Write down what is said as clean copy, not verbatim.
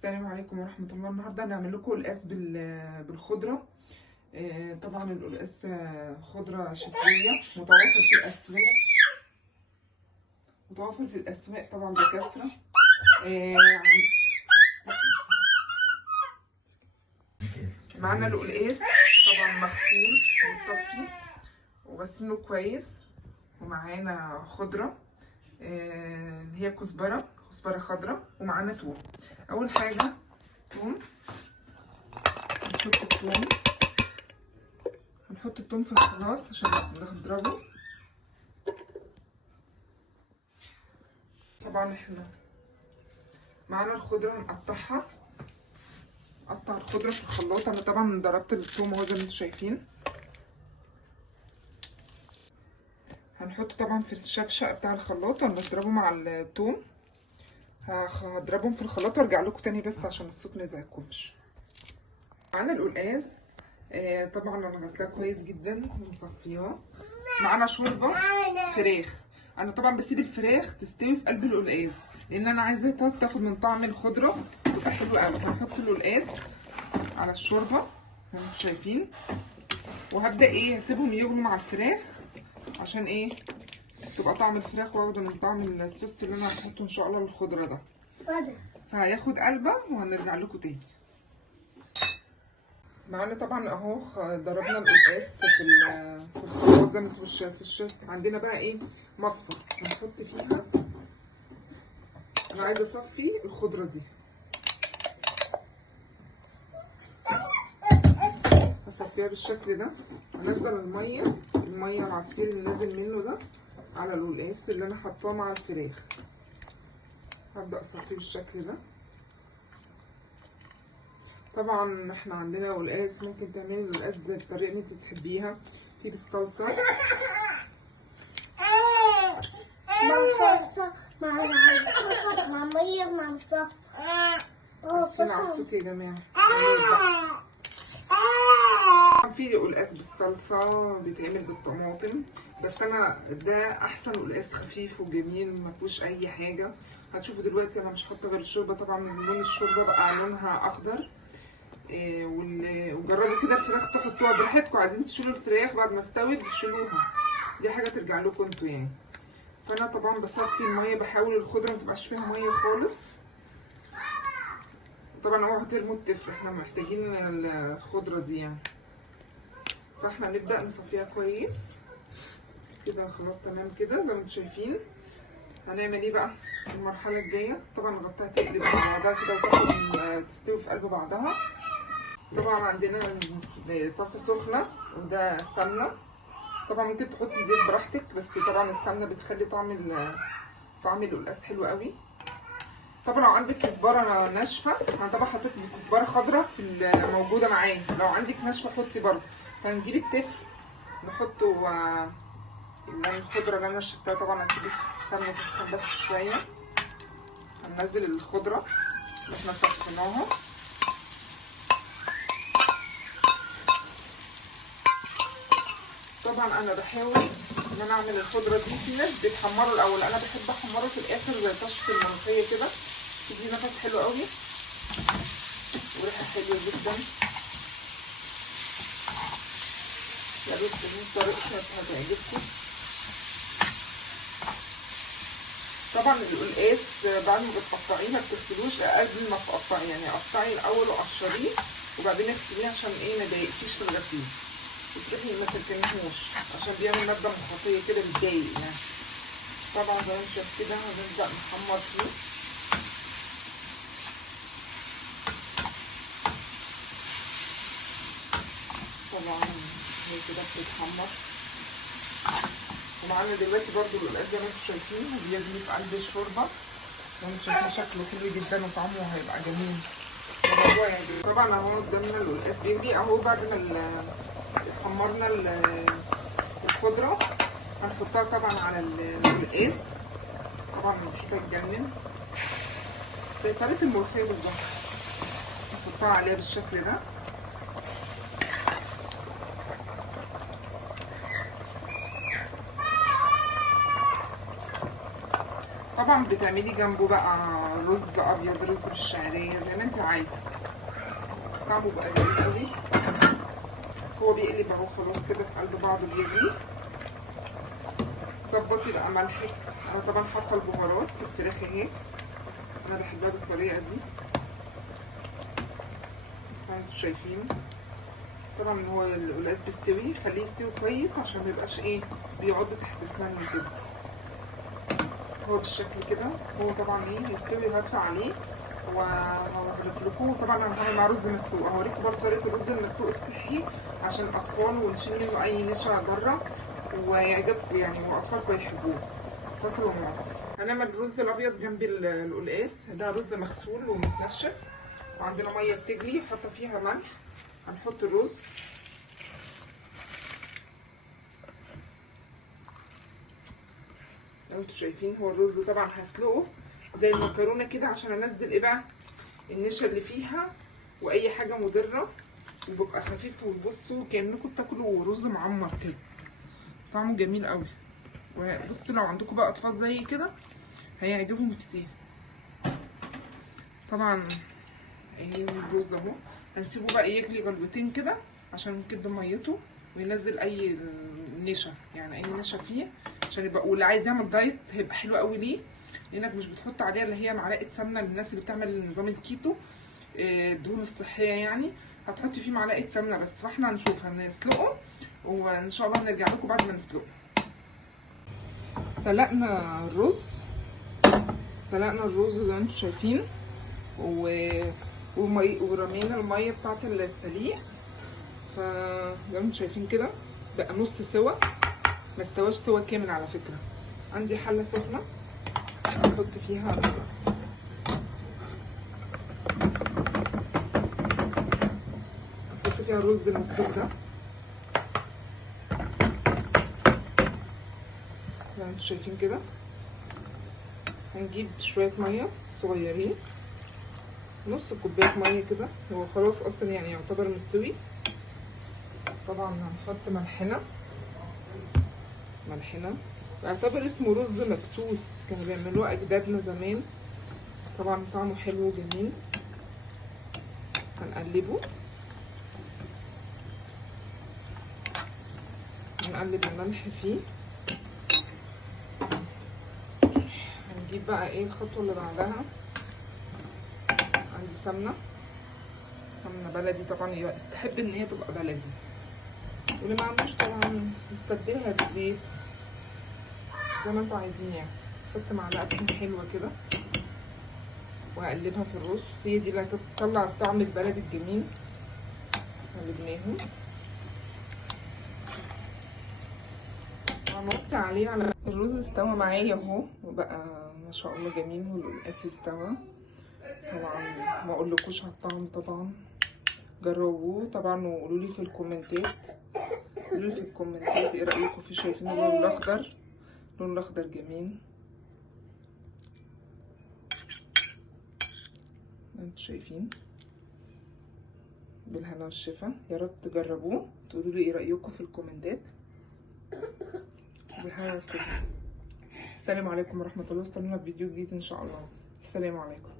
السلام عليكم ورحمة الله. النهاردة هنعمل لكم قلقاس بالخضرة. طبعا القلقاس خضرة شتوية متوفر في الأسواق طبعا بكثرة. معانا القلقاس طبعا مغسول ومتصفي وغسلينه كويس، ومعانا خضرة اللي هي كزبرة خضرة، ومعانا توم. أول حاجة توم، هنحط التوم في الخلاط عشان نضربه. طبعا احنا معانا الخضرة هنقطعها، نقطع الخضرة في الخلاط. انا طبعا ضربت التوم اهو زي ما انتم شايفين. هنحط طبعا في الشفشق بتاع الخلاط وهنضربه مع التوم. هضربهم في الخلاط وارجع لكم تاني بس عشان الصوت ما يزعجكمش. معانا القلقاس طبعا انا غسلاه كويس جدا ومصفياه. معانا شوربه فراخ. انا طبعا بسيب الفراخ تستوي في قلب القلقاس لان انا عايزاها تاخد من طعم الخضره تبقى حلوه قوي. هنحط القلقاس على الشوربه زي ما انتم شايفين، وهبدا هسيبهم يغلوا مع الفراخ عشان تبقى طعم الفراخ واخده من طعم الصوص اللي انا هحطه ان شاء الله للخضره ده. فهياخد قلبه وهنرجع لكم تاني. معانا طبعا اهو ضربنا القلقاس في الخلاط زي ما انتم شايفين. عندنا بقى مصفى هنحط فيها. انا عايزه اصفي الخضره دي، هصفيها بالشكل ده. هنزل الميه العصير اللي نازل منه ده على القلقاس اللي انا حطاه مع الفراخ. هبدا اصفيه بالشكل ده. طبعا احنا عندنا قلقاس، ممكن تعملي القلقاس بالطريقه اللي انت تحبيها، في بالصلصه مع صلصه. بصين على الصوت يا جماعه. في قلقاس بالصلصه بيتعمل بالطماطم، بس انا ده احسن قلقاس، خفيف وجميل ما فيهوش اي حاجه. هتشوفوا دلوقتي انا مش حاطه غير الشوربه. طبعا لون الشوربه بقى لونها اخضر. وجربوا كده الفراخ تحطوها براحتكم، عايزين تشيلوا الفراخ بعد ما استوت تشيلوها، دي حاجه ترجع لكم انتوا يعني. فانا طبعا بصفي الميه، بحاول الخضره متبقاش فيها ميه خالص. طبعا اوعوا ترموا التفل، احنا محتاجين الخضره دي يعني. فاحنا نبدا نصفيها كويس كده. خلاص تمام كده زي ما انتم شايفين. هنعمل ايه بقى المرحله الجايه؟ طبعا نغطيها تقلب مع بعضها كده وتاخد تستوي في قلب بعضها. طبعا عندنا طاسه سخنه وده سمنه. طبعا ممكن تحطي زيت براحتك، بس طبعا السمنه بتخلي طعم القلقاس حلو قوي. طبعا لو عندك كزبره ناشفه، انا طبعا حطيت كزبره خضراء في موجوده معايا، لو عندك ناشفه حطي برضه. فنجيب التفل نحطه الخضره اللي انا شفتها. طبعا هسيب السمنه تسخن بس شويه. هننزل الخضره اللي احنا صفيناها. طبعا انا بحاول ان انا اعمل الخضره دي. في ناس بتحمره الاول، انا بحب احمره في الاخر زي طشه الملوخيه كده، تدي نفس حلو قوي وريحه حلوه جدا. يا ريت طريقتنا هتعجبكم. طبعا القلقاس بعد ما بتقطعيه ما بتغسلوش قبل ما تقطعيه، يعني قطعي الاول وقشريه وبعدين اغسليه عشان ما يضايقكيش في الغسيل، وتروحي ما تركنيهوش عشان بيعمل ماده مخاطيه كده بتضايق يعني. طبعا زي ما انتم شايفين كده هنبدا نحمر فيه. طبعا هي كده بتتحمر. ومعانا دلوقتي برضو القلقاس زي ما انتم شايفين بيغلي في قلب الشوربه. زي ما انتم شايفين شكله حلو جدا وطعمه هيبقى جميل. طبعا اهو قدامنا القلقاس بيغلي اهو. بعد ما حمرنا الخضره هنحطها طبعا على القلقاس. طبعا ريحتها تجنن زي طريقه الملوخيه بالظبط. نحطها عليها بالشكل ده. طبعا طبعا بتعملي جنبه بقى رز ابيض، رز بالشعريه، زي ما انت عايزه. طعمه بقى جميل قوي. هو بيقلب اهو خلاص كده في قلب بعضه بيغلي. ظبطي بقى ملحك. انا طبعا حاطه البهارات في الفراخ اهي، انا بحبها بالطريقه دي. انتوا شايفين طبعا هو القلقاس بيستوي، خليه يستوي كويس عشان ميبقاش ايه بيقعد تحت اسناني كده. هو بالشكل كده. هو طبعا ايه هيستوي وهدفع عليه وهغلفلكوه. طبعا انا هعمل مع رز مسلوق، هوريكم برضه طريقه الرز المسلوق الصحي عشان الاطفال ونشيل منه اي نشا بره ويعجبكم يعني، واطفالكم يحبوه. فاصل ونواصل. هنعمل الرز الابيض جنب القلقاس. ده رز مغسول ومتنشف، وعندنا ميه بتجلي حاطه فيها ملح. هنحط الرز. لو انتوا شايفين هو الرز طبعا هسلقه زي المكرونه كده عشان انزل ايه بقى النشا اللي فيها واي حاجه مضره، وبيبقى خفيف. وبصوا كانكم بتاكلوا رز معمر كده، طعمه جميل قوي. وبصوا لو عندكم بقى اطفال زي كده هيعجبهم كتير. طبعا اهي الرز اهو، هنسيبه بقى يغلي غلوتين كده عشان كده ميته وينزل اي نشا، يعني اي نشا فيه عشان يبقى. واللي عايز يعمل دايت هيبقى حلو قوي ليه، لانك مش بتحط عليها اللي هي معلقه سمنه للناس اللي بتعمل نظام الكيتو، الدهون الصحيه يعني. هتحطي فيه معلقه سمنه بس. فاحنا هنشوف هنسلقه وان شاء الله هنرجع لكم بعد ما نسلقه. سلقنا الرز زي ما انتم شايفين، ورمينا الميه بتاعه السليق. فزي ما انتم شايفين كده بقى نص سوا، ما استواش سوا كامل على فكره. عندي حله سخنه هحط فيها الرز المسلوق ده زي ما انتم شايفين كده. هنجيب شويه ميه صغيرين، نص كوبايه ميه كده. هو خلاص اصلا يعني يعتبر مستوي. طبعا هنحط ملحنا يعتبر اسمه رز مبسوس، كانوا بيعملوه اجدادنا زمان. طبعا طعمه حلو وجميل. هنقلب الملح فيه. هنجيب بقى ايه الخطوه اللي بعدها. عندي سمنه بلدي طبعا، يستحب ان هي تبقى بلدي، واللي ما عندوش طبعا يستبدلها بزيت زي ما انتوا عايزين يعني. احط معلقه حلوه كده وهقلبها في الرز. هي دي اللي هتطلع الطعم البلدي الجميل. قلبناهم هنوطي عليه. على الرز استوى معايا اهو وبقى ما شاء الله جميل، والقلقاس استوى. طبعا ما اقولكوش على الطعم، طبعا جربوه طبعا وقولوا لي في الكومنتات ايه رايكم فيه. شايفين اللون الاخضر؟ اللون الاخضر جميل. انتوا شايفين؟ بالهنا والشفا. يا رب تجربوه تقولوا لي ايه رايكم في الكومنتات. بالهنا والشفا. السلام عليكم ورحمه الله. استنونا في فيديو جديد ان شاء الله. السلام عليكم.